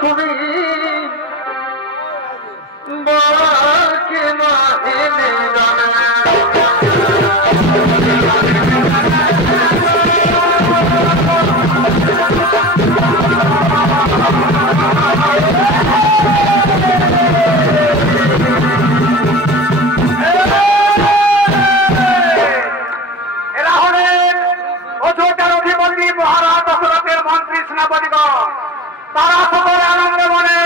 তুমি বাকে মাহিনে জানে মহারাজ দশরথের মন্ত্রী সেনাপতিগণ তারা সকলে আনন্দে মনে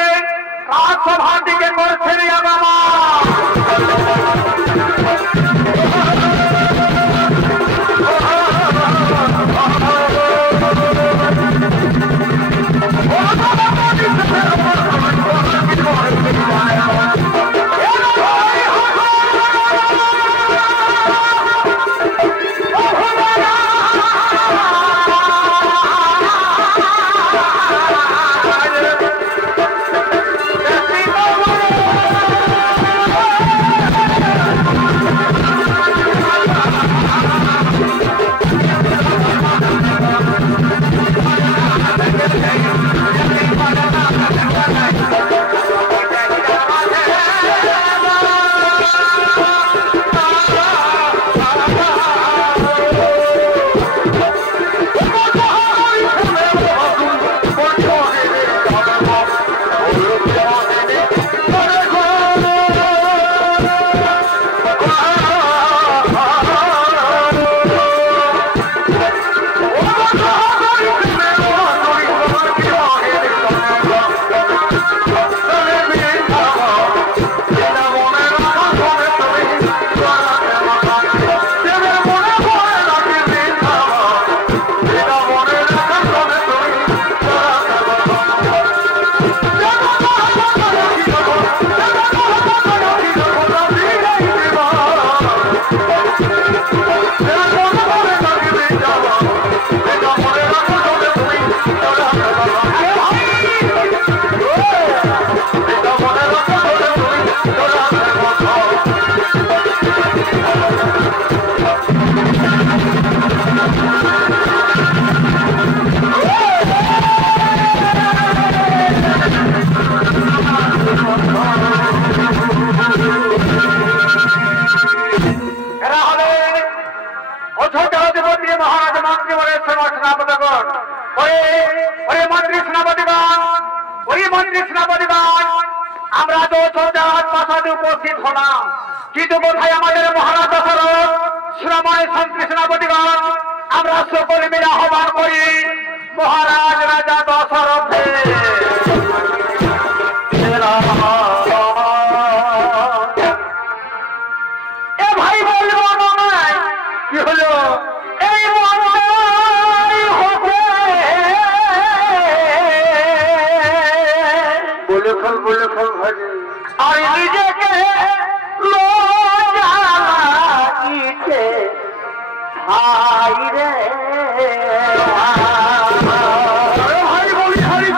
রাজসভার দিকে করছেন আমরা তো সৌজাহাজ প্রাসাদে উপস্থিত হলাম কিন্তু কোথায় আমাদের মহারাজ দশরথ শ্রমণে মন্ত্রী সেনাপতিগণ আমরা সকলে মিলে আহ্বান করি মহারাজ রাজা দশরথে এ ভাই বলবো নয় কি হলো এই বলে ফেল ভাজি আর নিজেকে লাগিছে ভাই রে ভাই বলি হারি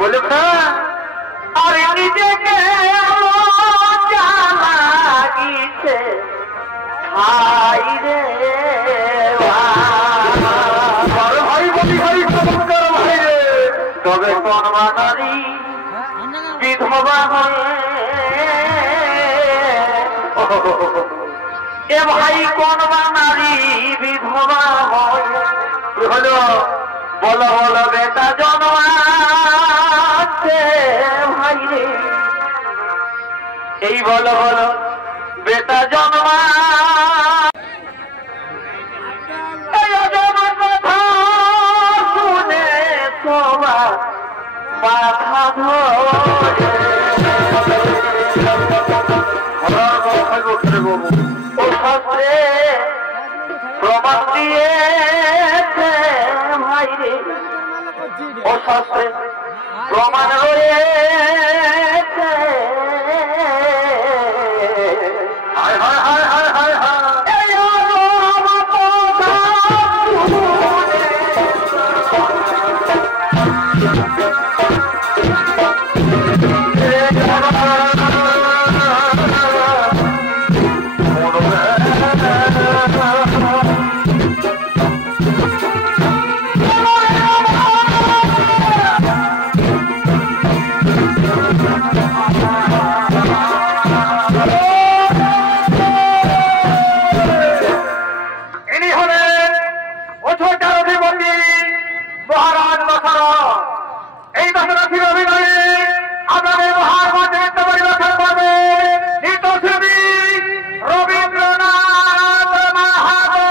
বলে আর নিজেকে ভাই রে ভাই বলি ভাই চমৎকার ভাই রে তবে কোন নারী বিধবা হয়ে এ ভাই কোন নারী বিধবা হয় হলো বলো বলো বেটা জন্মাচ্ছে ভাই রে এই বলো বলো বেটা জন্মা শুনে তোমার মাথা ধরে ও শাস্ত্রে প্রমাণ দিয়েছে ভাই রে ও শাস্ত্রে প্রমাণ রয়েছে হায় হায় হায় হায় হায় হায় ইনি হলেন অযোধ্যার অধিপতি মহারাজ দশরথ। এই দশরথীর অভিনয়ে আপনাদের মহার মধ্যে নৃত্য পরিবেশন করবে নৃত্যশিল্পী রবীন্দ্রনাথ মাহাতো।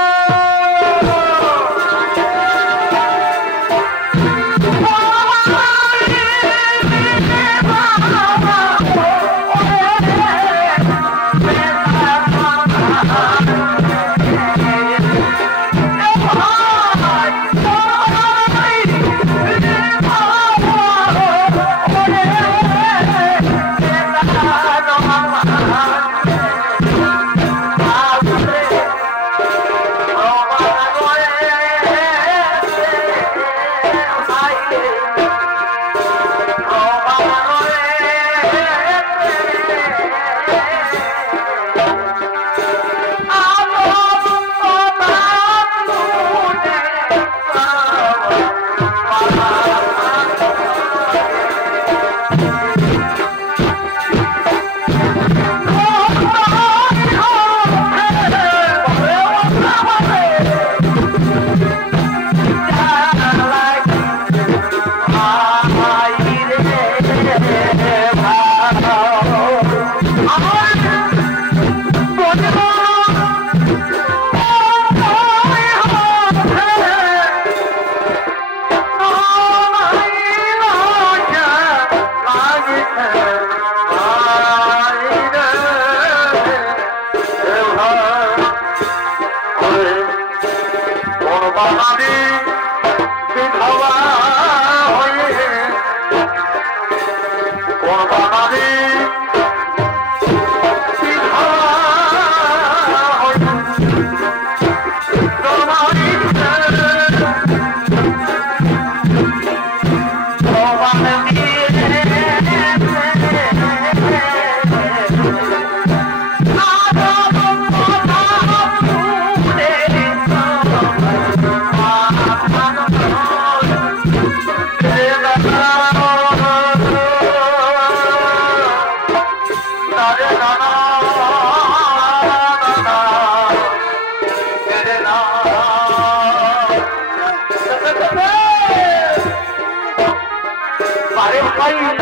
Thank you.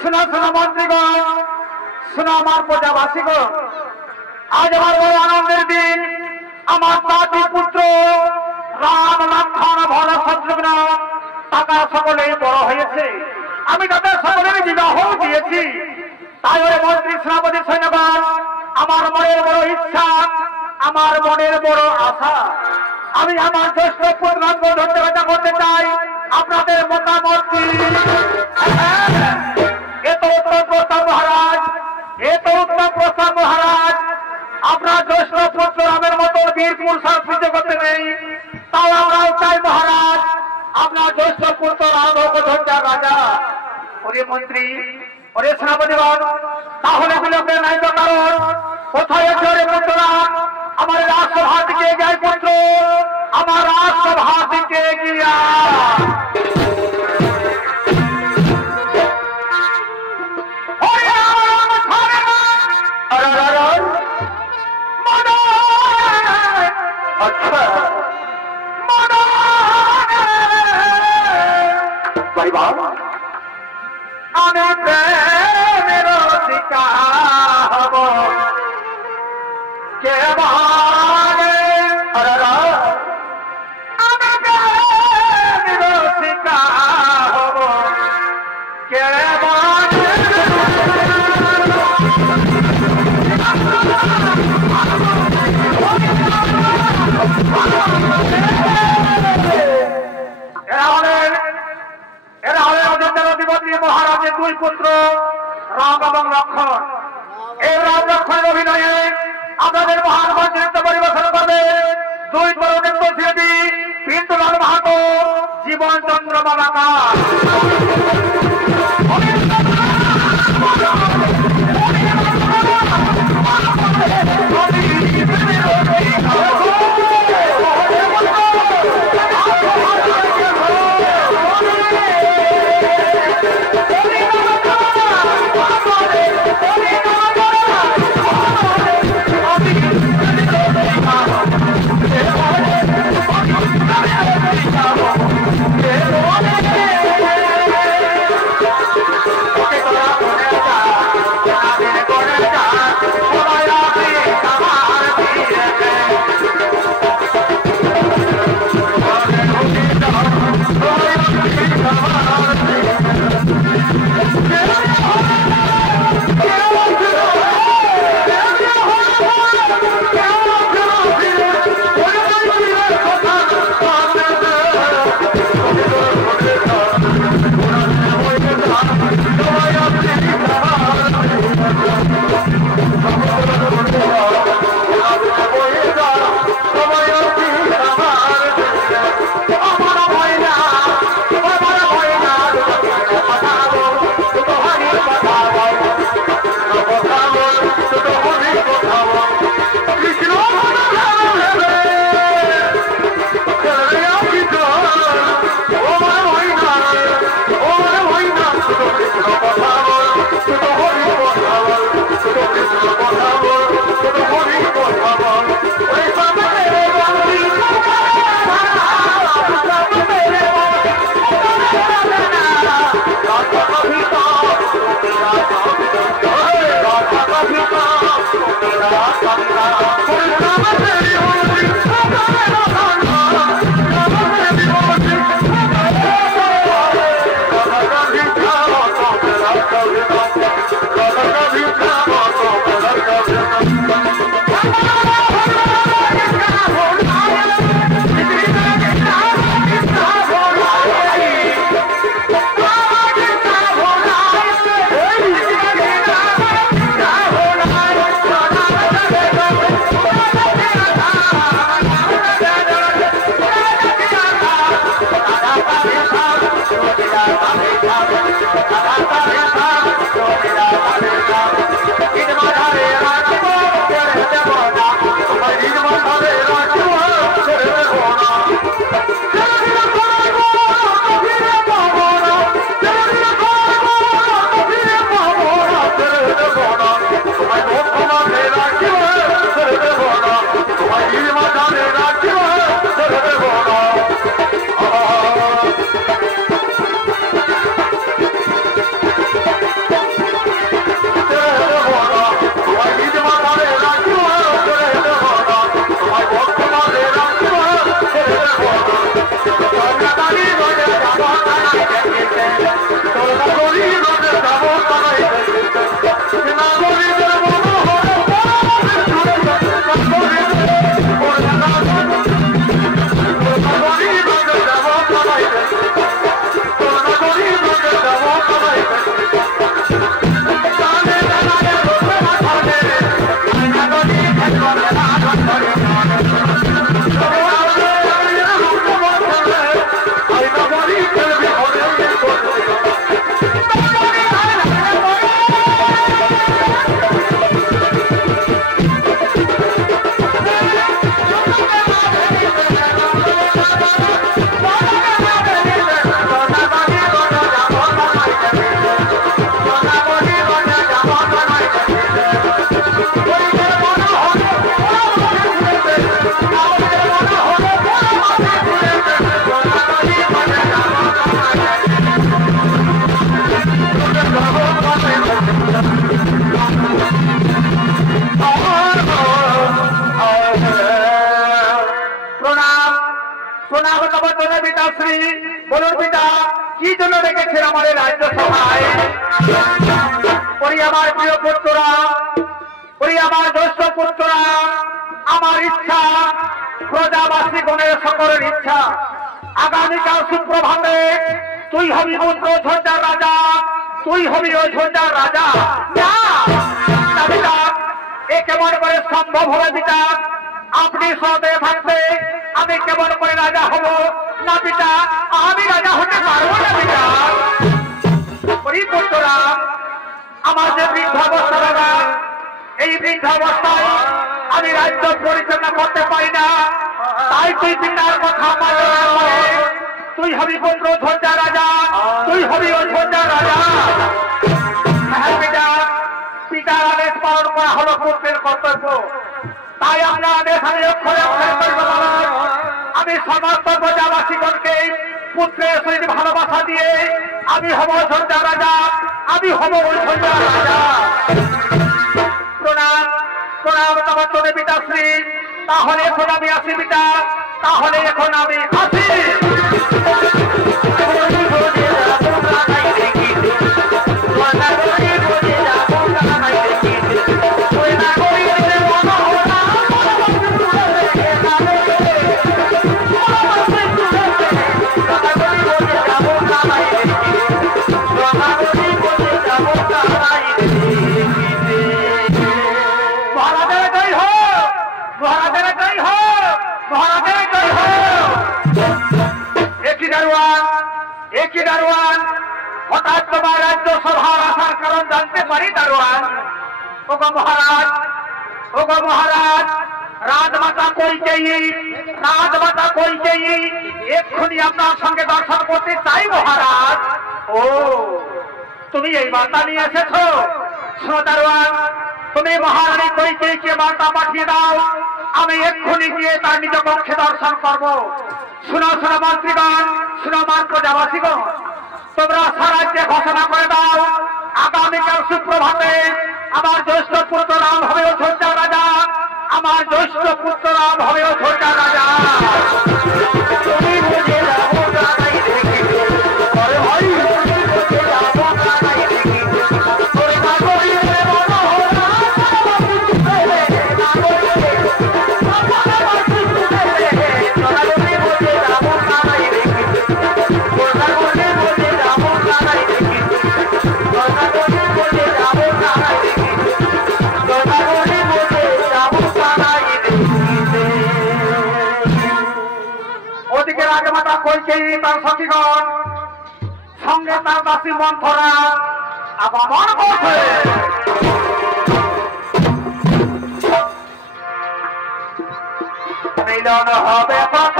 শোনা শোনা মন্ত্রীগণ, শোনা আমার প্রজাবাসীগণ, আজ আমার বড় আনন্দের দিন। আমার 4টি পুত্র রাম, লক্ষ্মণ, ভরত, শত্রুঘ্ন তারা সকলেই বড় হয়েছে। আমি তাদের সকলের বিবাহ দিয়েছি। তাই ওই মন্ত্রী, সেনাপতি, সৈন্যগণ, আমার মনের বড় ইচ্ছা, আমার মনের বড় আশা, আমি আমার জ্যেষ্ঠ পুত্রকে ধন্যবাদ করতে চাই। আপনাদের মতামত কি? এ তো উত্তম প্রস্তাব মহারাজ, এ তো উত্তম প্রস্তাব মহারাজ। আপনার জ্যেষ্ঠ পুত্র রামের মতো বীর পুরুষার পুজো করতে নেই, তাও আমরাও চাই মহারাজ আপনার জ্যেষ্ঠ পুত্র রাম হোক ধন্যার রাজা। ওরে মন্ত্রী, ওরে সেনাপতিগণ, তাহলে বিলম্বে নাই তো কারণ। কোথায় জোরে পুত্র রাম? আমার রাজসভা দিকে এগিয়ে পুত্র, আমার রাজসভা দিকে এগিয়া। আচ্ছা আমি প্রেমের শিকার হব কে মানে, আমি প্রেমের শিকার হব কে মানে। এরা হলেন অযোধ্যার অধিপতি মহারাজের 2 পুত্র রাম এবং লক্ষ্মণ। এই রাম লক্ষ্মণের অভিনয়ে আপনাদের মহান মঞ্চে পরিবেশন করবে 2 তরুণেন্দ্র শিল্পী পিন্টুলাল মাহাতো, জীবন চন্দ্র মালাকার। পিতাশ্রী বলুন পিতা কি জন্য রেখেছেন আমাদের রাজ্য সভায়? ওই আমার প্রিয় পুত্ররা, ওই আমার জ্যেষ্ঠ পুত্ররা, আমার ইচ্ছা প্রজাবাসী গণের সকলের ইচ্ছা আগামীকাল সুপ্রভাতে তুই হবি পুত্র ঝঞ্ঝার রাজা, তুই হবি ওই ঝঞ্ঝার রাজা। না পিতা, এ কেমন করে সম্ভব হবে পিতা? আপনি সবে থাকতে আমি কেমন করে রাজা হব? না পিতা, আমি রাজা হতে পারবো না পিতা। ওই পুত্ররা, আমার যে বৃদ্ধাবস্থা দাদা, এই বৃদ্ধাবস্থায় আমি রাজ্য পরিচালনা করতে পারি না, তাই তুই পিতার কথা মানতে হবে। তুই হবি পুত্র ঝঞ্ঝা রাজা, তুই হবি ওই ঝঞ্ঝা রাজা। হ্যাঁ পিতা, পিতার আদেশ পালন করা হলো পুত্রের কর্তব্য, তাই আমরা আদেশ আমি অক্ষরে অক্ষরে করব। আমি সমস্ত প্রজাবাসীগণকে পুত্রের সহিত ভালোবাসা দিয়ে আমি হব ঝঞ্ঝা রাজা, আমি হব ওই ঝঞ্ঝা রাজা। প্রণাম প্রণাম তোমার চলে পিতাশ্রী। তাহলে এখন আমি আসি পিতা, তাহলে এখন আমি আসি। হঠাৎ তোমার রাজ্য সভার আসার কারণ জানতে পারি দারোয়ান? ওগো মহারাজ, ওগো মহারাজ, রাজমাতা কইতেই, রাজমাতা কইতেই এক্ষুনি আপনার সঙ্গে দর্শন করতে চাই মহারাজ। ও, তুমি এই বার্তা নিয়ে এসেছো? শোনো দারোয়ান, তুমি মহারানী কইতেইকে বার্তা পাঠিয়ে দাও, আমি এক্ষুনি গিয়ে তার নিজ পক্ষে দর্শন করব। শুনো শুনো মন্ত্রীগণ, শুনো মান প্রজাবাসীগণ, তোমরা সারাজ্যে ঘোষণা করে দাও আগামীকাল সুপ্রভাতে আমার জ্যেষ্ঠ পুত্র রাম হবে ঝঞ্ঝা রাজা, আমার জ্যেষ্ঠ পুত্র রাম হবে ঝঞ্ঝা রাজা। রাজমাতা কইকেই তার সখীগণ সঙ্গে তার দাসী মন্থরা আগমন করছে। মিলন হবে কত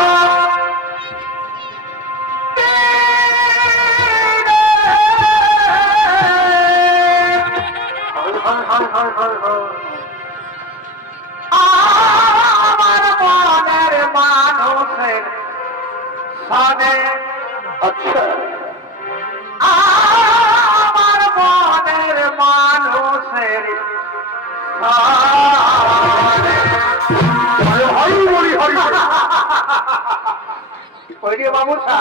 আমার মনের মানুষের সানে। আচ্ছা, আমার মনের মানুষের সানে। হরি বাবুসা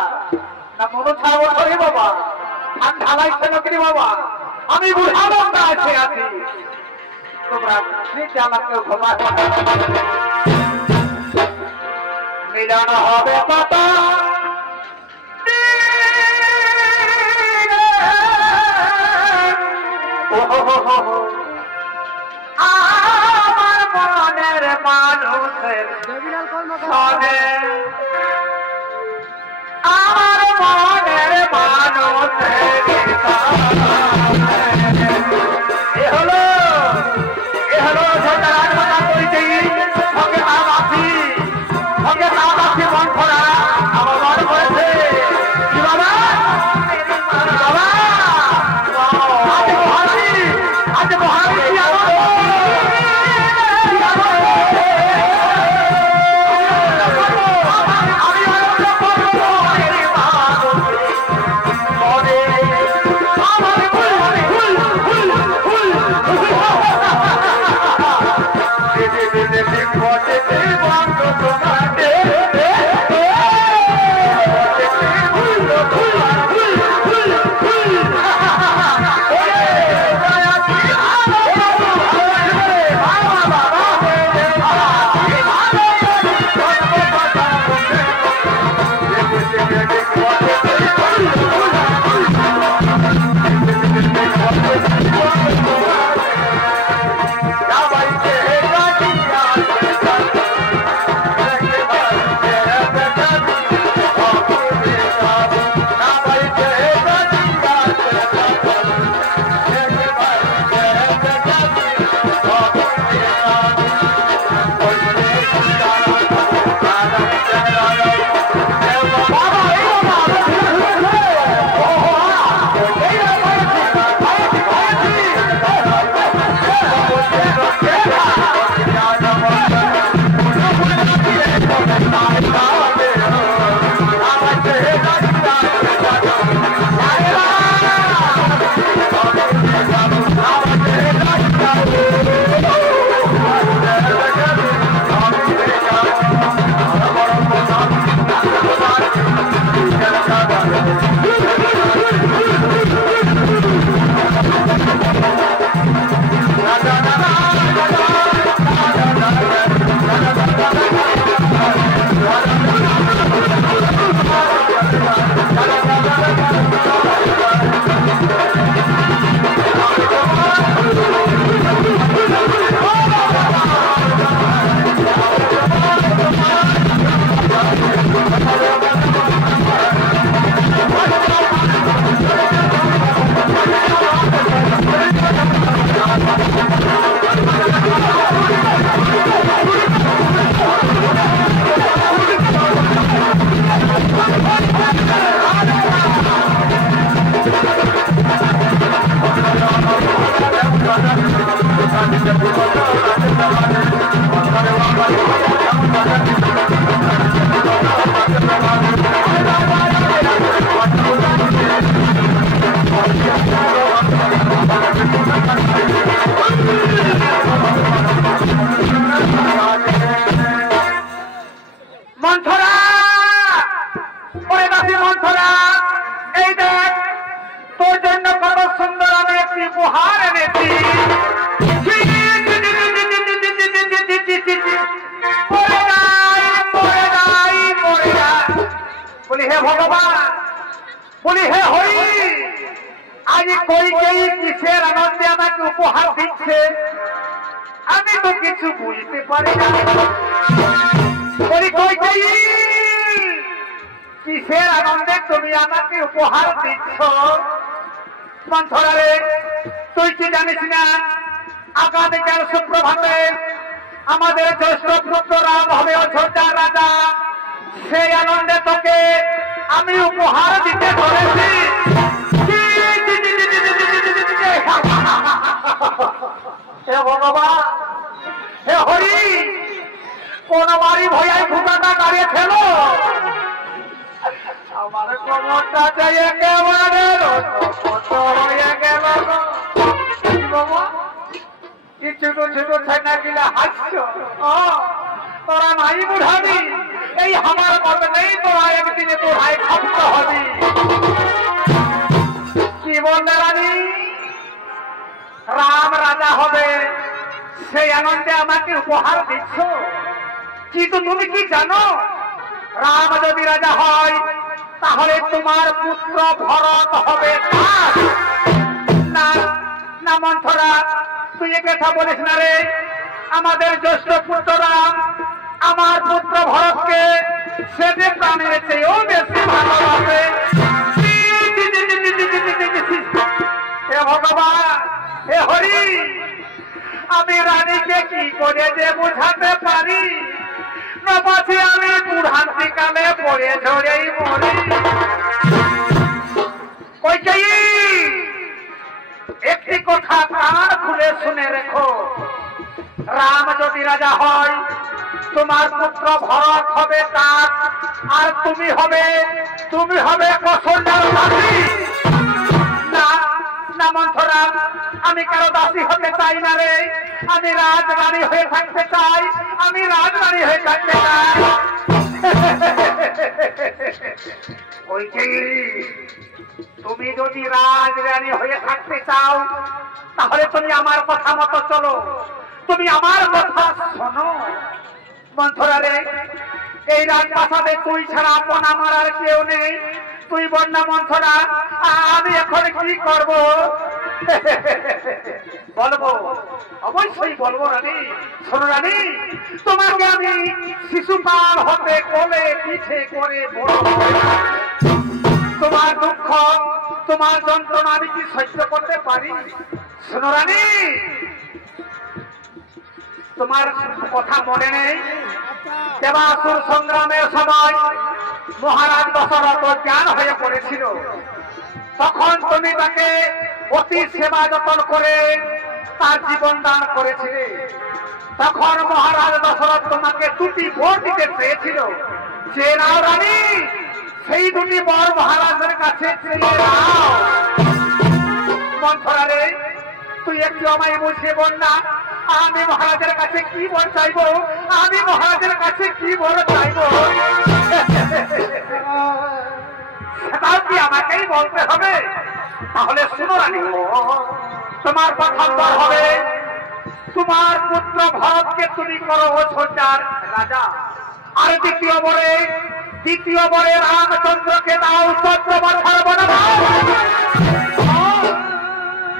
না মনুষা হরি বাবা, ঠান্ডা লাগছে নাকি বাবা? আমি বুঝা বন্ধা আছে আছি, তোমরা আমাকে ঘুমা। মিলন হবে কত আমার মনের মানুষের সনে, আমার মনের মানুষের এ হলো ঝঞ্ঝা রাজমাতা কইতেই সঙ্গে তার বাসি, সঙ্গে তার বাসি মন্থরা আগমন করেছে। কি বাবা, বাবা আজ মহারানী, আজ মহারানী আমি বলি হে হরি আজ কইকেই কিসের আনন্দে আমাকে উপহার দিচ্ছে আমি তো কিছু বুঝতে পারি না। বলি কইকেই কিসের আনন্দে তুমি আমাকে উপহার দিচ্ছ? মন্থরা রে তুই কি জানিস না আগামীকাল সুপ্রভাতে আমাদের জ্যেষ্ঠ পুত্র রাম হবে অযোধ্যা রাজা, সেই আনন্দে তোকে আমি উপহার দিতে চলেছি। হে ভগবান হে হরি কোন বাড়ি ভয়াই ফুটাটা গাড়িয়ে ফেলো আমার কোমরটা চাই একেবারে হয়ে গেল। বাবা কি ছোট ছোট ছানা গিলা হাসছ তোরা নাই বুঝাবি এই আমার মত নেই তোরা একদিনে বুঝাই খপ্ত হবি। কি বললে রানী রাম রাজা হবে সেই আনন্দে আমাকে উপহার দিচ্ছ, কিন্তু তুমি কি জানো রাম যদি রাজা হয় তাহলে তোমার পুত্র ভরত হবে না। না মন্থরা তুই এ কথা বলিস না রে, আমাদের জ্যেষ্ঠ পুত্র রাম আমার পুত্র ভরতকে সে যে প্রাণের চেয়েও বেশি ভালোবাসে। হে ভগবান হে হরি আমি রানীকে কি করে যে বুঝাতে পারি, না পাছি আমি বুড়ান্তি কালে পড়ে ঝরেই মরি। একটি কথা কান খুলে শুনে রেখো, রাম যদি রাজা হয় তোমার পুত্র ভরত হবে তার, আর তুমি হবে কৌশল্যার দাসী। না না মন্থরা আমি কারো দাসী হতে চাই না রে, আমি রাজরানী হয়ে থাকতে চাই, আমি রাজরানী হয়ে থাকতে চাই। তুমি যদি রাজরানী হয়ে থাকতে চাও তাহলে তুমি আমার কথা মতো চলো, তুমি আমার কথা শোনো। মন্থরা রে এই রাজপ্রাসাদে তুই ছাড়া আপন আমার আর কেউ নেই, তুই বল না মন্থরা আমি এখন কি করব? বলবো অবশ্যই বলবো রানী। শোনো রানী তোমাকে আমি শিশুপাল হতে কোলে পিঠে করে বড়, তোমার দুঃখ তোমার যন্ত্রণা আমি কি সহ্য করতে পারি? শোনো রানী তোমার কথা মনে নেই দেবাসুর সংগ্রামের সময় মহারাজ দশরথ জ্ঞান হয়ে পড়েছিল, তখন তুমি তাকে অতি সেবা যত্ন করে তার জীবন দান করেছিলে। তখন মহারাজ দশরথ তোমাকে দুটি বর দিতে চেয়েছিল, যে নাও রানী সেই দুটি বর মহারাজের কাছে চেয়ে নাও। মন্থরা রে তুই একটু আমায় বুঝিয়ে বল না আমি মহারাজের কাছে কি বর চাইবো, আমি মহারাজের কাছে কি বর চাইবো? সেটাও কি আমাকেই বলতে হবে? তাহলে শুনো রানী তোমার প্রথম বর হবে তোমার পুত্র ভরতকে তুমি করো অযোধ্যার রাজা, আর দ্বিতীয় বরে রামচন্দ্রকে দাও 14 বছর বনবাস।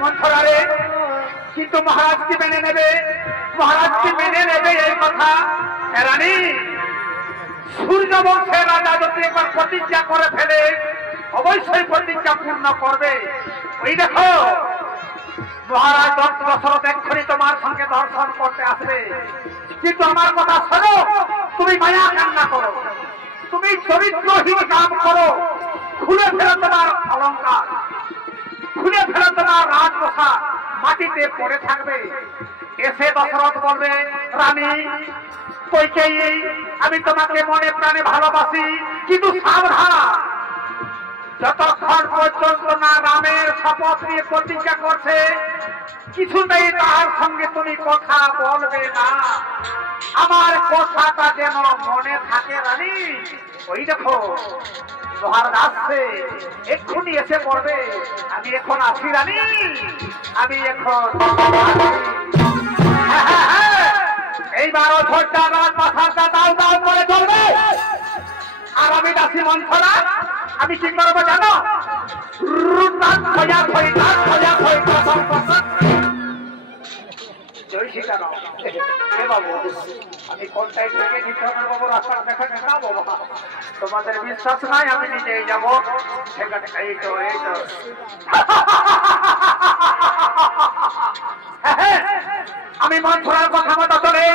মন্থরা রে কিন্তু মহারাজকে মেনে নেবে এই কথা? রানী সূর্যবংশের রাজা যদি একবার প্রতিজ্ঞা করে ফেলে অবশ্যই প্রতিজ্ঞা পূর্ণ করবে। ওই দেখো মহারাজ দশরথ এক্ষুনি তোমার সঙ্গে দর্শন করতে আসবে, কিন্তু আমার কথা শোনো, তুমি মায়া কান্না করো, তুমি চরিত্রহীন কাম করো, খুলে ফেলো তোমার অলঙ্কার, খুলে ফেলো তোমার রাজপ্রাসাদ, মাটিতে পড়ে থাকবে। এসে দশরথ বলবে রানী কইকেয়ী আমি তোমাকে মনে প্রাণে ভালোবাসি, কিন্তু সাবধান যতক্ষণ পর্যন্ত না রামের শপথ নিয়ে প্রতিজ্ঞা করছে কিছুতেই তার সঙ্গে তুমি কথা বলবে না, আমার কথাটা যেন মনে থাকে রানী। ওই দেখো মহারাজ আসছে, এক্ষুনি এসে পড়বে, আমি এখন আসি রানী, আমি এখন এইবার অযোধ্যা রাজপ্রাসাদটা দাও দাও করে চলবে। আর আমি দাসী মন্থরা আমি কি করবো জানো? আমি কোনটাই থেকে নিতে বাবু রাস্তা দেখা না বাবা তোমাদের বিশ্বাস নাই আমি নিজেই যাবো সেখানে এই তো আমি মন্থরার কথা মতো চলে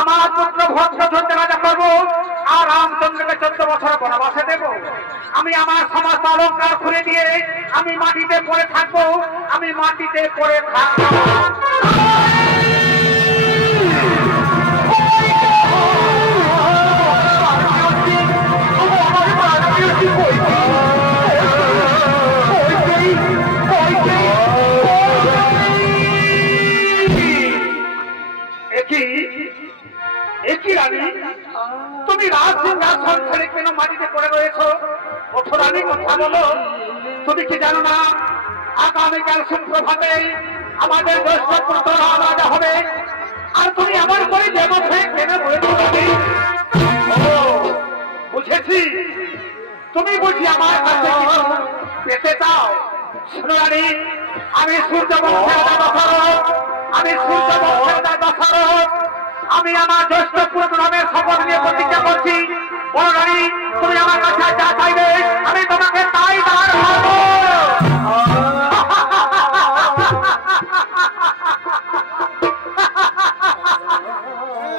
আমার পুত্র ভক্ত ধরতে রাজা করবো আর রামচন্দ্রকে 14 বছর বনবাসে দেব আমি আমার সমস্ত অলঙ্কার খুলে দিয়ে আমি মাটিতে পড়ে থাকবো আমি মাটিতে পড়ে থাকবো তুমি রাজসিংহাসন ছেড়ে কেন মাটিতে পড়ে রয়েছো ওঠো রানী কথা বলো তুমি কি জানো না আগামীকাল সুপ্রভাতে আমাদের জ্যেষ্ঠ পুত্র রাজা হবে আর তুমি আমার করে যেমন হয়ে কেন রয়েছো বুঝেছি তুমি বুঝি আমার কাছে পেতে চাও শোনো রানী আমি সূর্যবংশের দশরথ আমি সূর্যবংশের দশরথ আমি আমার জ্যেষ্ঠ পুত্র নামের শপথ নিয়ে প্রতিজ্ঞা করছি বলো রানী তুমি আমার কাছে যা চাইবে আমি তোমাকে তাই দান করব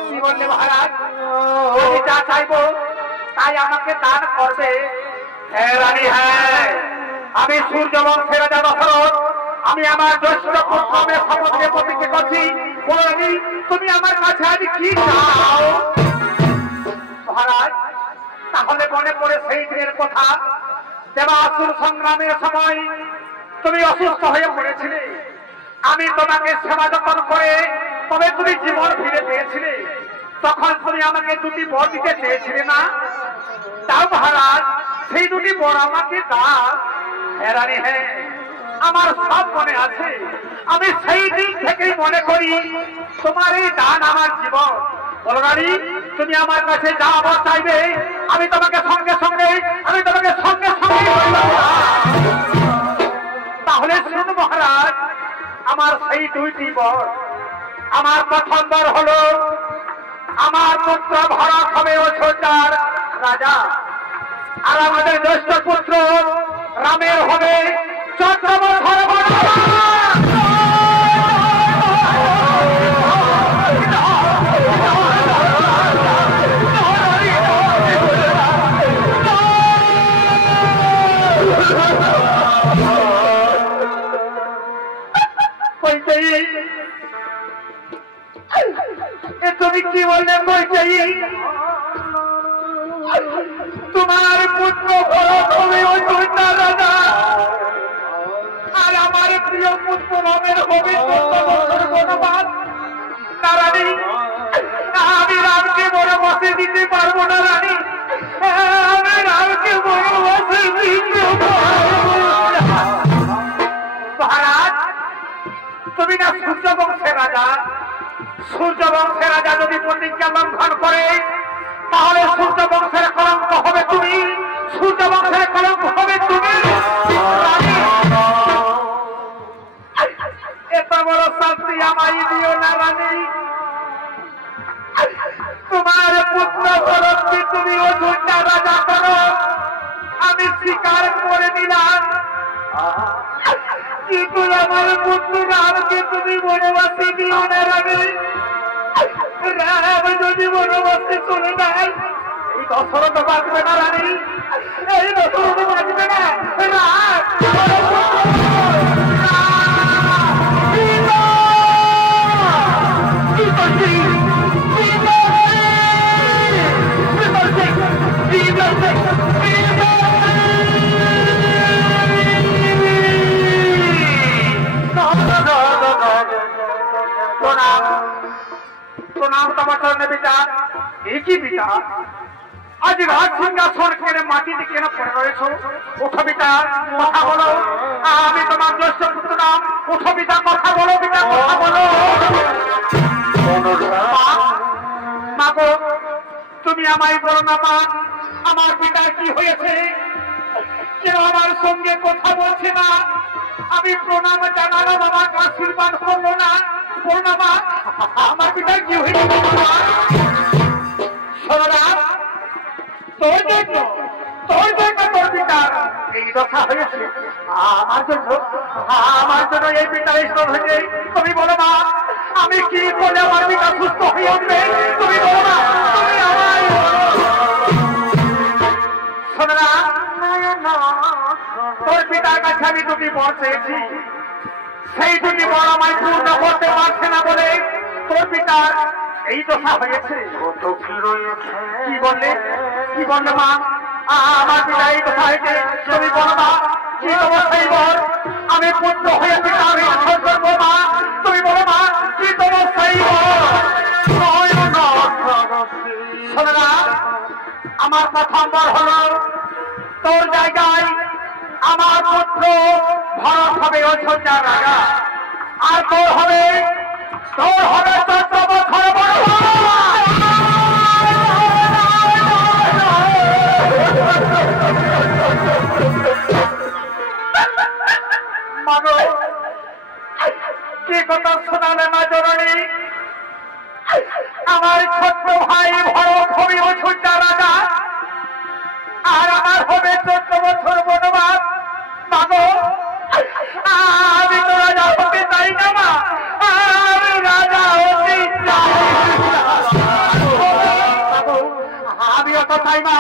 কি বললে মহারাজ আমি যা চাইবো তাই আমাকে দান করবে হ্যাঁ রানী হ্যাঁ আমি সূর্যবংশের রাজা দশরথ আমি আমার জ্যেষ্ঠ পুত্র নামের শপথ নিয়ে প্রতিজ্ঞা করছি বলো রানী তুমি আমার কাছে আজ কি চাও মহারাজ তাহলে মনে পড়ে সেই দিনের কথা দেবাসুর সংগ্রামের সময় তুমি অসুস্থ হয়ে পড়েছিলে আমি তোমাকে সেবা যত্ন করে তবে তুমি জীবন ফিরে পেয়েছিলে তখন তুমি আমাকে 2টি বর দিতে চেয়েছিলে না তাও মহারাজ সেই 2টি বর আমাকে দাও হ্যাঁ রানী হ্যাঁ আমার সব মনে আছে আমি সেই দিন থেকেই মনে করি তোমার এই দান আমার জীবন বলো রানী তুমি আমার কাছে যা আবার চাইবে আমি তোমাকে সঙ্গে সঙ্গে তাহলে শুনুন মহারাজ আমার সেই 2টি বর আমার প্রথম বর হলো আমার পুত্র ভরত হবে অযোধ্যার রাজা আর আমাদের জ্যেষ্ঠ পুত্র রামের হবে 14 বছর তুমি কি বললে তোমার পুত্র ভরত হবে অযোধ্যা রাজা আর আমার প্রিয় পুত্র রামের হবে 14 বছর বনবাস না রানী আমি রামকে বনবাসে দিতে পারবো না রানী আমি রামকে বনবাসে দিতে পারবো মহারাজ তুমি না সূর্যবংশের রাজা যদি প্রতিজ্ঞা লঙ্ঘন করে তাহলে সূর্যবংশের কলঙ্ক হবে তুমি সূর্যবংশের কলঙ্ক হবে তুমি এত বড় শাস্তি আমায় দিও না রানী তোমার পুত্র ভরতকে তুমি অযোধ্যা রাজা করো আমি স্বীকার করে দিলাম কিন্তু আমার পুত্র রামকে তুমি বনবাসে দিও না রানী রাম যদি বনবাসে চলে যায় এই দশরথ বাঁচবে না রানী এই দশরথ বাঁচবে না প্রণাম তোমার চরণে পিতা একই পিতা আজ রাজ সিংহাসন কেন মাটিতে কেন পড়ে রয়েছো ওঠো পিতা কথা বলো আমি তোমার জ্যেষ্ঠ পুত্র নাম ওঠো পিতা কথা বলো পিতা কথা বলো মা গো তুমি আমায় বলো না মা আমার পিতার কি হয়েছে কেউ আমার সঙ্গে কথা বলছে না। আমি প্রণাম জানালাম, আমাকে আশীর্বাদ করলো না। প্রণামা আমার পিতার কি হয়েছে? তোর জন্য তোর পিতার এই দশা হয়েছে। আমার জন্য এই পিতার এই সব হয়েছে। তুমি বলো মা, আমি কি বলে আমার পিতা সুস্থ হয়ে উঠবে? তুমি বলো মা, তুমি আমার শোনা। তোর পিতার কাছে আমি দুটি বর চেয়েছি, সেই দুটি বর আমায় পূর্ণ করতে পারছে না বলে তোর পিতার এই দশা হয়েছে। কি বললে মা? আমার পিতা এই দশা হয়েছে। তুমি বলো মা, কি তোমার সেই বর? আমি পুত্র হয়েছি, আমি আসল করবো মা। তুমি বলো মা, কি তোমার সেই বর? শোনা, আমার প্রথম বর হলো তোর জায়গায় আমার পুত্র ভরত হবে অযোধ্যা রাজা, আর তোর হবে 14 বছর বড়। মাগো, কি কথা শোনালে মা জননী? আমার ছোট্ট ভাই ভরত হবে অযোধ্যা রাজা, আর আমার হবে 14 বছর বনবাস। মাগো, আমি তো রাজা হতে চাই না মা, আমি রাজা হতে চাই। আমিও তো চাই মা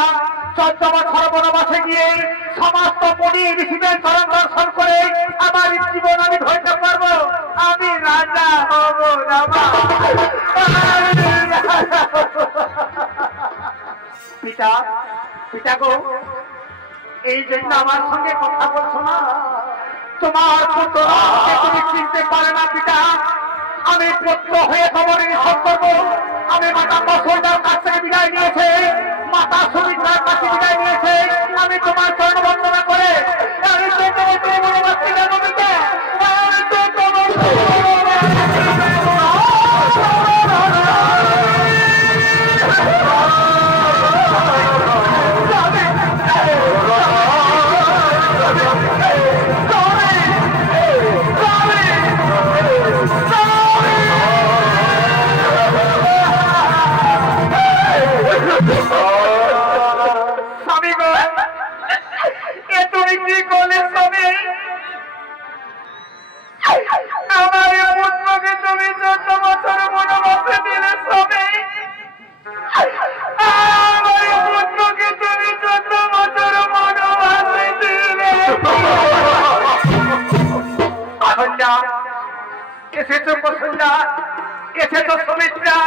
14 বছর বনবাসে গিয়ে সমস্ত মুনি ঋষিদের চরণ দর্শন করে আমার জীবন আমি ধৈর্য করবো। আমি রাজা হব না মা। পিতা গো, এই জন্য আমার সঙ্গে কথা বলছো না? তোমার পুত্র তুমি চিনতে পারে না পিতা। আমি পুত্র হয়ে খবর নিশ্চয় করবো। আমি মাতা কৌশলটার কাছ থেকে বিদায় নিয়েছে, মাতা সুমিত্রার কাছে বিদায় নিয়েছে। আমি তোমার চরণ বন্দনা করে আমি তো তোমার বনবাসী যাবো পিতা। আমি তো তোমার এসেছো বসুন্ধরা, এসেছো সুমিত্রা।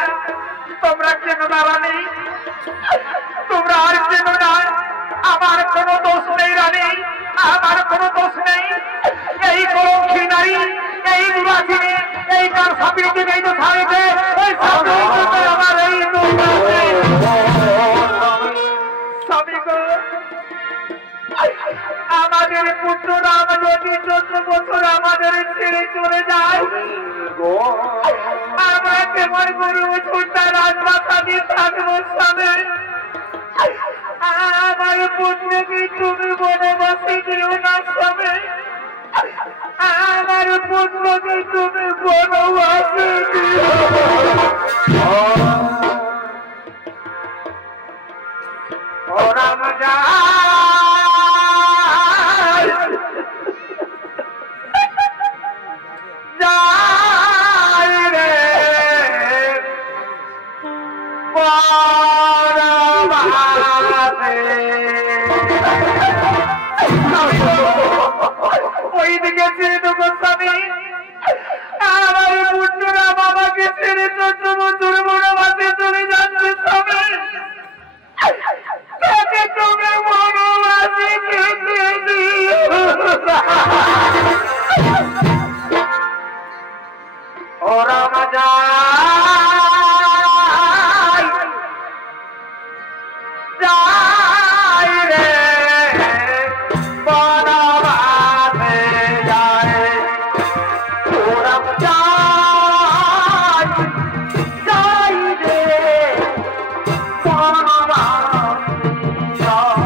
তোমরা কেন রানী? তোমরা আর কেন না? আমার কোনো দোষ নেই রানী, আমার কোনো দোষ নেই। এই কলঙ্কি নারী, এই নিবাসিনী, এই কার সাপিকে এই তো ছাড়িতে ওই সাপিকে আমার এই আমাদের পুত্র রাম যদি 14 বছর আমাদের ছেড়ে চলে যায়, আমরা কেমন গরু ছোটা রাজমাতা দিয়ে থাকবো স্বামী। আমার পুত্রকে তুমি বনবাসে দিও না স্বামী, আমার পুত্রকে তুমি বনবাসে দিও। ও রাম ওই দিকে ছেড়ে দেবো স্বামী। আমার পুত্ররা বাবাকে ছেড়ে 14 বছর বনবাসে চলে যাচ্ছে স্বামী। তাকে তুমি বনবাসে খেতে দিও। ও রাম যাই রে বনবাসে যায়। ও রাম যাই রে বনবাসে যায়।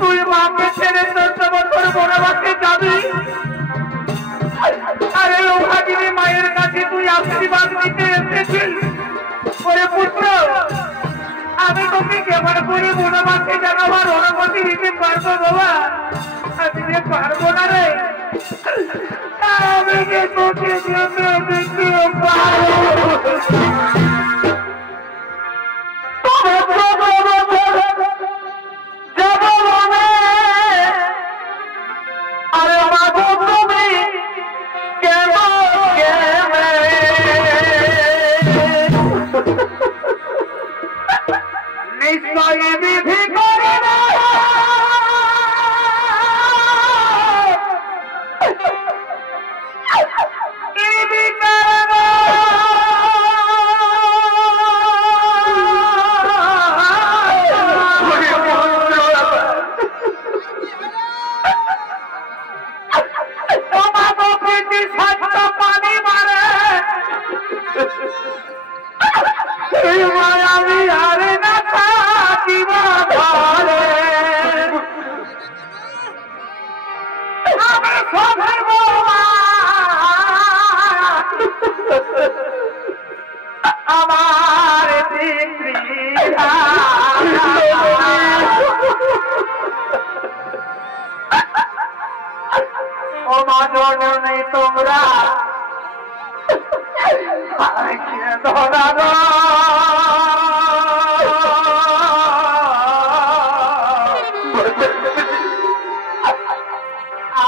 তুই মাকে ছেড়ে 14 বছর বনবাসে যাবি, আরে লোহাগিরি মায়ের কাছে তুই আশীর্বাদ নিতে এসেছিস। ওরে পুত্র, আমি তোকে কেমন করে বনবাসে যাবার অনুমতি দিতে পারবো বাবা? আমি যে পারবো না রে, আমি যে তোকে যেতে দিতে পারবো। তোমরা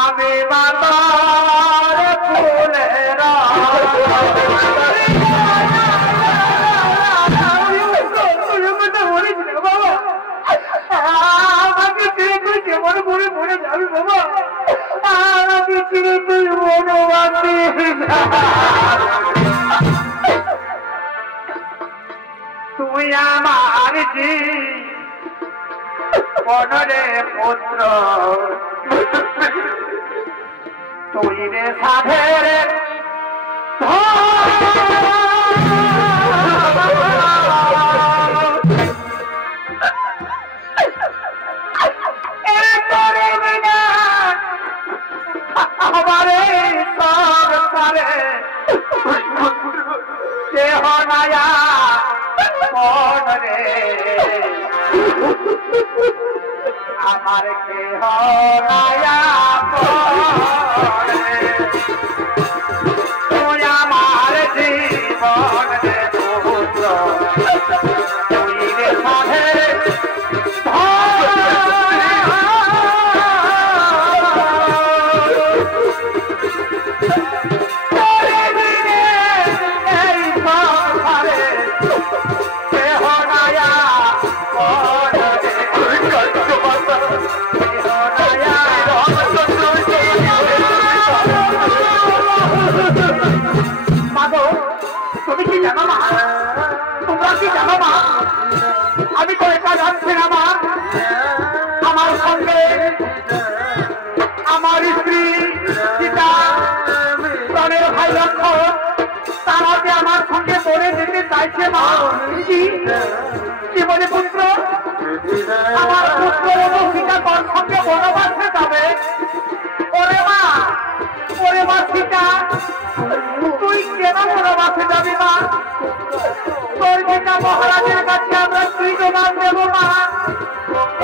আমি মাতার ফুলেরা আমাকে ছেড়ে তুই কেমন করে মরে যাবি বাবা? আমাকে ছেড়ে তুই বনবাসে তুই আমার বনরে পুত্র, তুই রে সাধের আমারে সংসারে দেহ নায়া মনরে আমার দেহ নায়া মনরে তুই আমার জীবন রে পুত্র। কি জানো মা? তোমরা কি জানো মা? আমি তো একা যাচ্ছি না মা, আমার সঙ্গে আমার স্ত্রী সীতা, প্রাণের ভাই লক্ষ্মণ, তারা যে আমার সঙ্গে বলে যেতে চাইছে মা। কি বলে পুত্র? আমার পুত্র এবং সীতা তোর সঙ্গে বনবাসে যাবে। ওরে মা সীতা, তুই কেন বনবাসে যাবি মা? তোর পিতা মহারাজের কাছে আমরা তুই জবাব দেবো মা।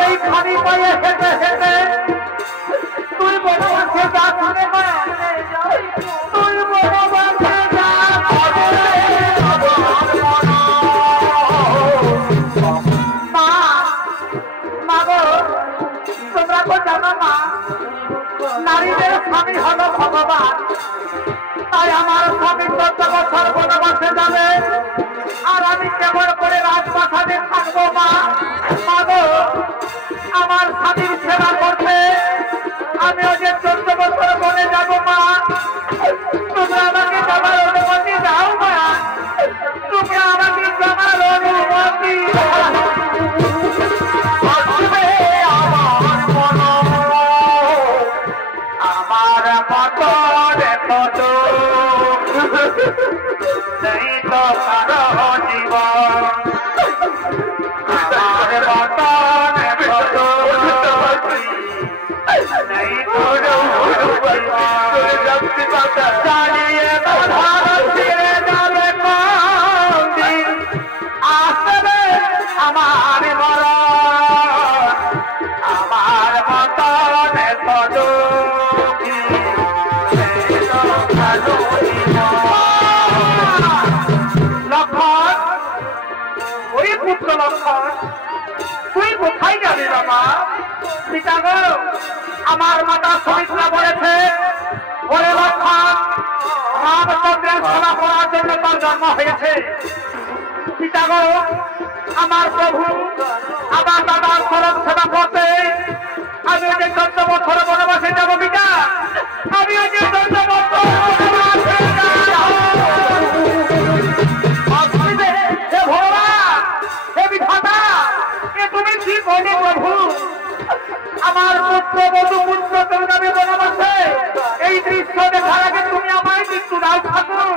এই খালি পায়ে হেঁটে হেঁটে তুই বনবাসে যা শুনে মা, তুই বনবাসে যা। মা গো, তোমরা তো জানো মা, নারীদের স্বামী হলো ভগবান। তাই আমার স্বামী 14 বছর বনবাসে যাবে, আর আমি কেবল করে রাজপ্রাসাদে থাকবো মা। গো, আমার স্বামীর সেবা করতে আমিও যে 14 বছর বনে যাব মা। তোমরা আমাকে যাবার অনুমতি দাও মা, তোমরা আমাকে যাবার অনুমতি দাও। আমার মতরে কত নেই তো কারো জীবন, আমার মতরে কত নেই তো চালিয়ে ফিরে যাবে কোন দিন, আসবে আমার মরণ। আমার মতরে কত লক্ষণ, ওই পুত্র লক্ষণ, তুই কোথায় যাবি বাবা? পিতা গো, আমার মাতা সুমিত্রা বলেছে, ওরে লক্ষণ, রামচন্দ্রের সেবা করার জন্য তার জন্ম হয়েছে। পিতা গো, আমার প্রভু আমার দাদার স্মরণ সেবা করতে আমি যে 14 বছর বনবাসে যাবো পিতা, আমি যে 14 বছর বনবাসে যাব। হে ভগবান, হে বিধাতা, এ তুমি কি করলে প্রভু? আমার পুত্র বধূ পুত্র কেউ যাবে বনবাসে, এই দৃশ্য দেখার আগে তুমি আমায় মৃত্যু দাও ঠাকুর,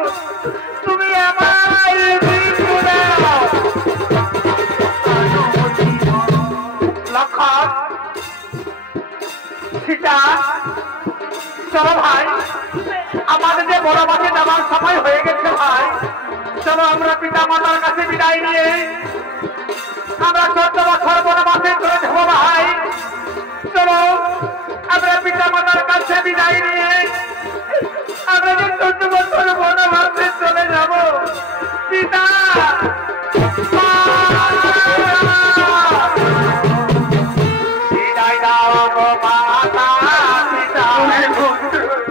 তুমি আমায় মৃত্যু দাও। লক্ষণ, সীতা, চলো ভাই, আমাদের যে বনবাসে যাবার সময় হয়ে গেছে ভাই, চলো আমরা পিতা মাতার কাছে বিদায় নিয়ে আমরা 14 বছর বনবাসে চলে যাবো ভাই। চলো আমরা পিতা মাতার কাছে বিদায় নিয়ে আমরা যে 14 বছর বনবাসে চলে যাব। পিতা বিদায় দাও গো মাতা, পিতা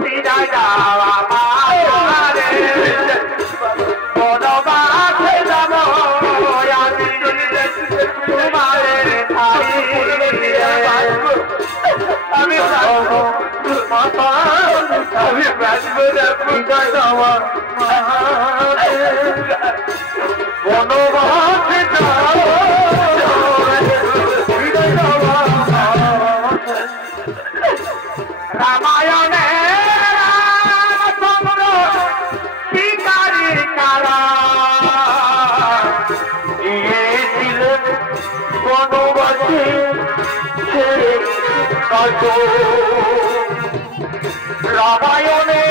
বিদায় দাও আমারে, বনবাসে যাব আমি তোমাদের ঠাই। আমি বাঁচবো না বিদায় দেওয়া বনবাসে যাব, বিদায় দেওয়া। রামায়ণে রামচন্দ্র শিকারী কারা গিয়েছিলেন বনবাসে ছেড়ে কত। রামায়ণে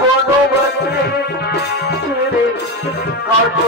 বনবাসে ছেড়ে কত।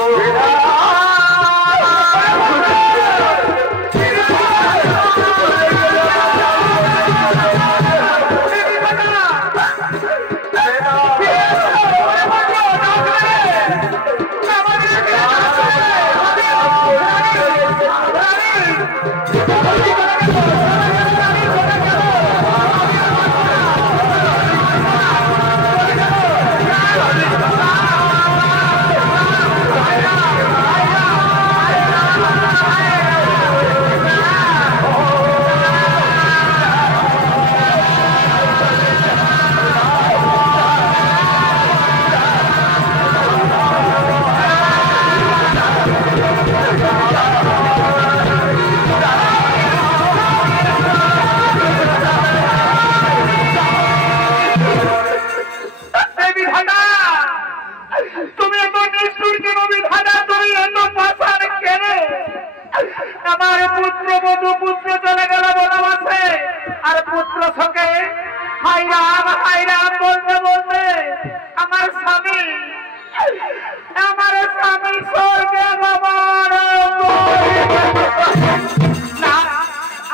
হাই রাম বলতে বলতে আমার স্বামী স্বর্গে গমন না,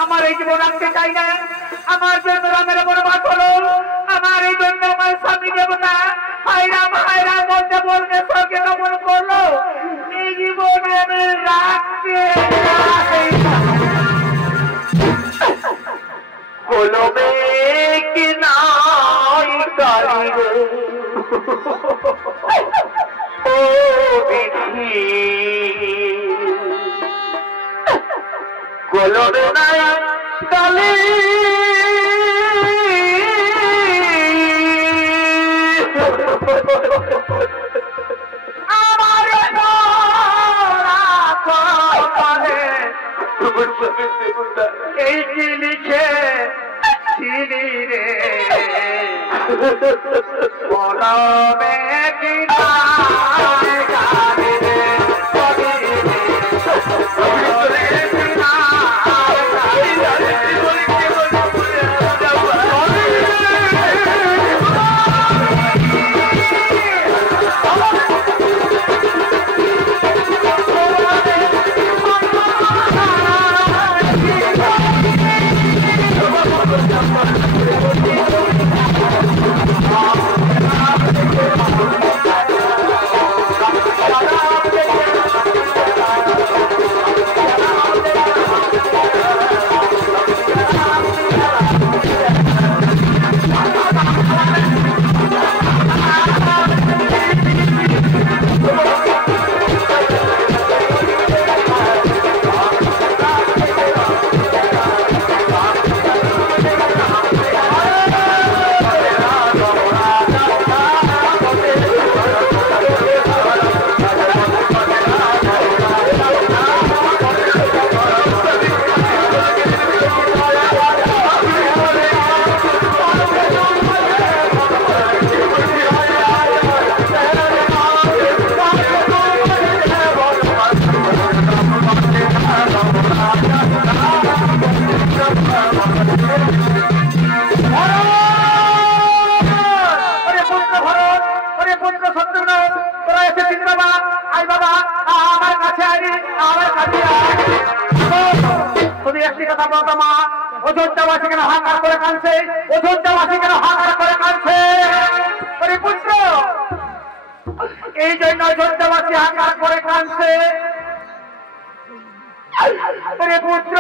আমার এই জীবন রাখতে চাই না। আমার জন্য রামের বনবাস হলো, আমার এই জন্য আমার স্বামী দেবতা হাই রাম বলতে বলতে স্বর্গে গমন করলো। এই জীবনে আমি রাখতে কলমে কি নাই কালিরে ও বিধি, কলমে নাই কালি আমার এই কি লিখে ছিলি রে কলমে কি নাই কালিরে অযোধ্যাবাসী কেন হাহাকার করে কাঁদছে? অযোধ্যাবাসী কেন হাহাকার করে কাঁদছে? ওরে পুত্র, এই জন্য অযোধ্যাবাসী হাহাকার করে কাঁদছে। ওরে পুত্র,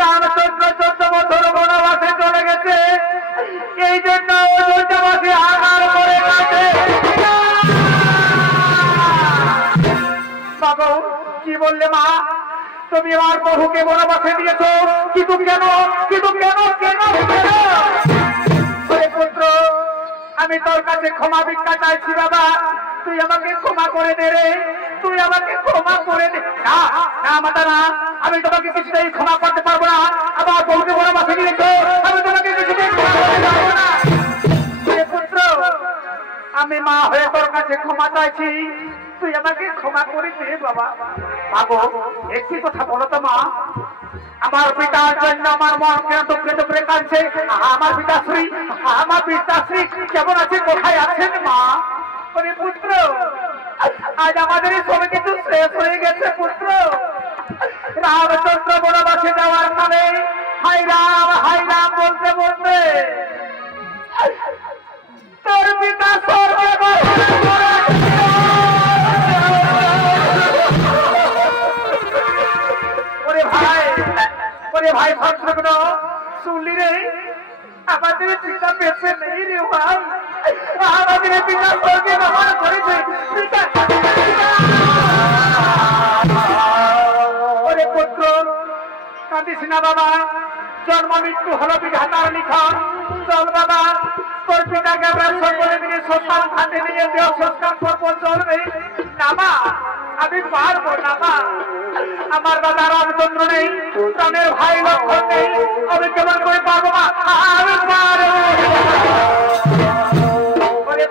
রামচন্দ্র 14 বছর বনবাসে চলে গেছে, এই জন্য অযোধ্যাবাসী হাহাকার করে কাঁদছে। বাবা কি বললে মা? তুমি আমার প্রভুকে বনবাসে দিয়েছো, কিন্তু কেন? পুত্র, আমি তোর কাছে ক্ষমা ভিক্ষা চাইছি বাবা, তুই আমাকে ক্ষমা করে দে রে, তুই আমাকে ক্ষমা করে দে। না মাতা না, আমি তোমাকে কিছুতেই ক্ষমা করতে পারবো না। আমার প্রভুকে বনবাসে দিয়েছো, আমি তোমাকে কিছুতেই ক্ষমা করতে পারবো না। পুত্র, আমি মা হয়ে তোর কাছে ক্ষমা চাইছি, তুই আমাকে ক্ষমা করে দে বাবা। বাবু একটি কথা বলো তো মা, আমার পিতার জন্য আমার মন কেন টুকরে কাঁদছে? আমার পিতাশ্রী কেমন আছে, কোথায় আছেন মা? পুত্র, আজ আমাদের সময় কিন্তু শেষ হয়ে গেছে পুত্র। রামচন্দ্র বনবাসে যাওয়ার কালে হাই রাম বলতে বলতে তোর পিতা স্বর্গে ভাই ভদ্রগ্ন শুনলি রে, আমাদের পিতা বেঁচে নেই রে ভাই, আমাদের পিতা স্বর্গে গমন করেছে। ওরে পুত্র, কাঁদিস না বাবা, জন্ম মৃত্যু হলো বিধাতার লিখন। চল বাবা, তোর পিতাকে আমরা সকলে মিলে শ্মশান ঘাটে নিয়ে দেহ সংস্কার করবো, চলবে না মা? আমি পারবো না মা, আমার দাদা রামচন্দ্র নেই, প্রাণের ভাই লক্ষণ নেই, আমি কেমন করে পারবো মা? আমি পারবো।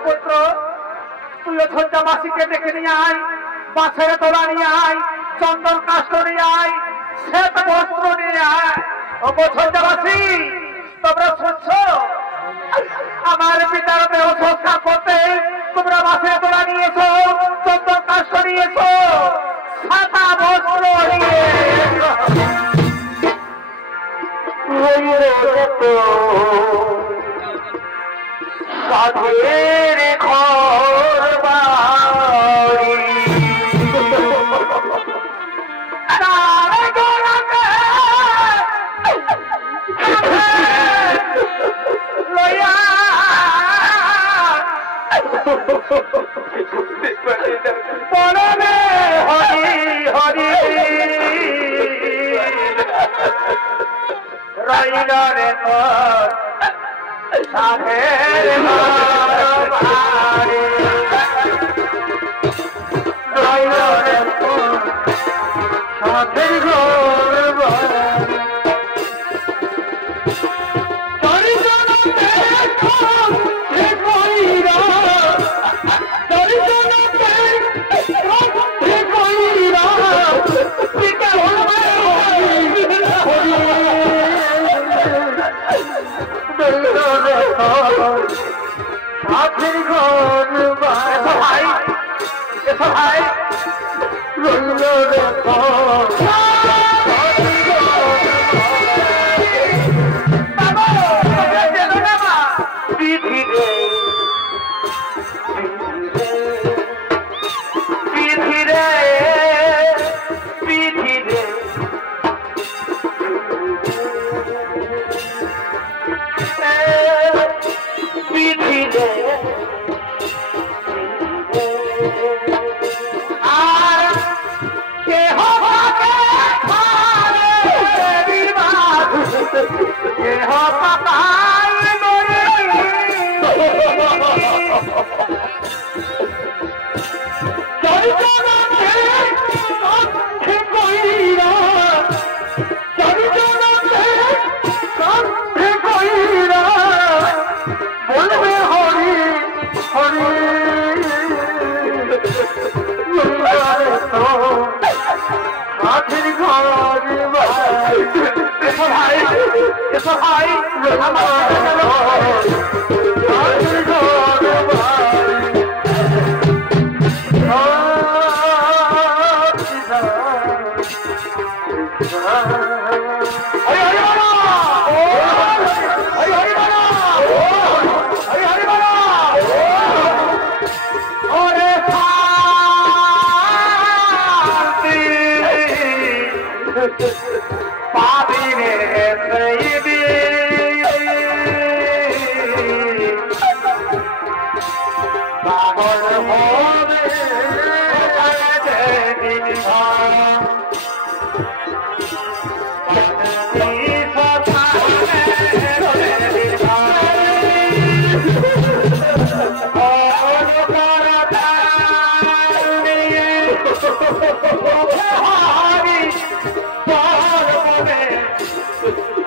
পুত্র, তুই অযোধ্যাবাসীকে ডেকে নিয়ে আয়, বাঁশের তোলা নিয়ে আয়, চন্দন কাষ্ঠ নিয়ে আয়, শ্বেত বস্ত্র নিয়ে আয়। অযোধ্যাবাসী তোমরা শুনছো আমার পিতার দেহ সংস্কার করতে তোমরা মাছের তোলা নিয়েছো, চন্দন কাজ করিয়েছো, সাদা বস্ত্র সাধের ঘর বাড়ি লইয়া পরমে হরি হরি রইল রে তোর সাধের ঘর বাড়ি রইল রে তোর সাধের ঘর বাড়ি সাথের ঘর ভাই এসো ভাই রইল রে বিধিরে বিধিরে বিধিরে বিধিরে আর কেহ কেহ পাতাই বলবে হরি হরি হাতির ঘর এসো ভাই এসো ভাই হাতির ঘর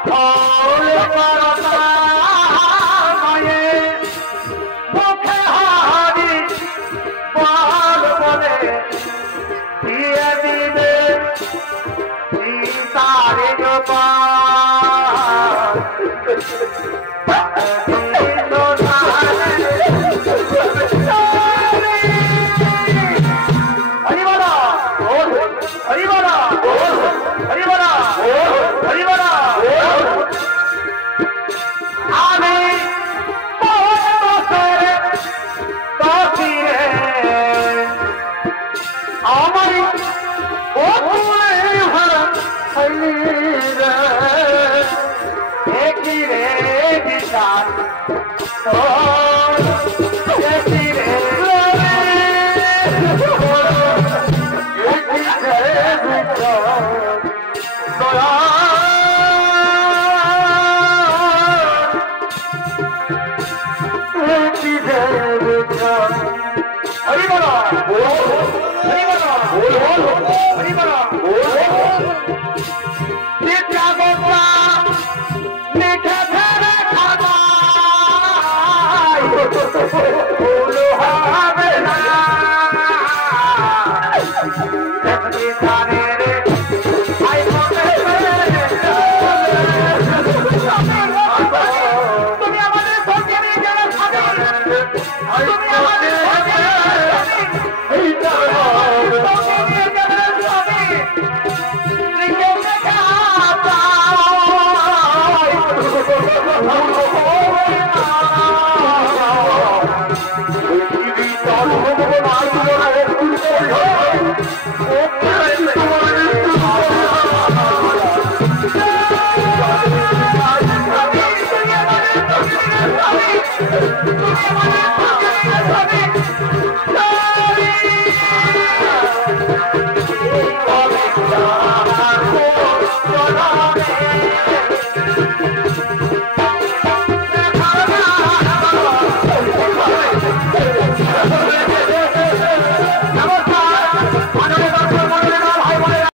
Oh তুমি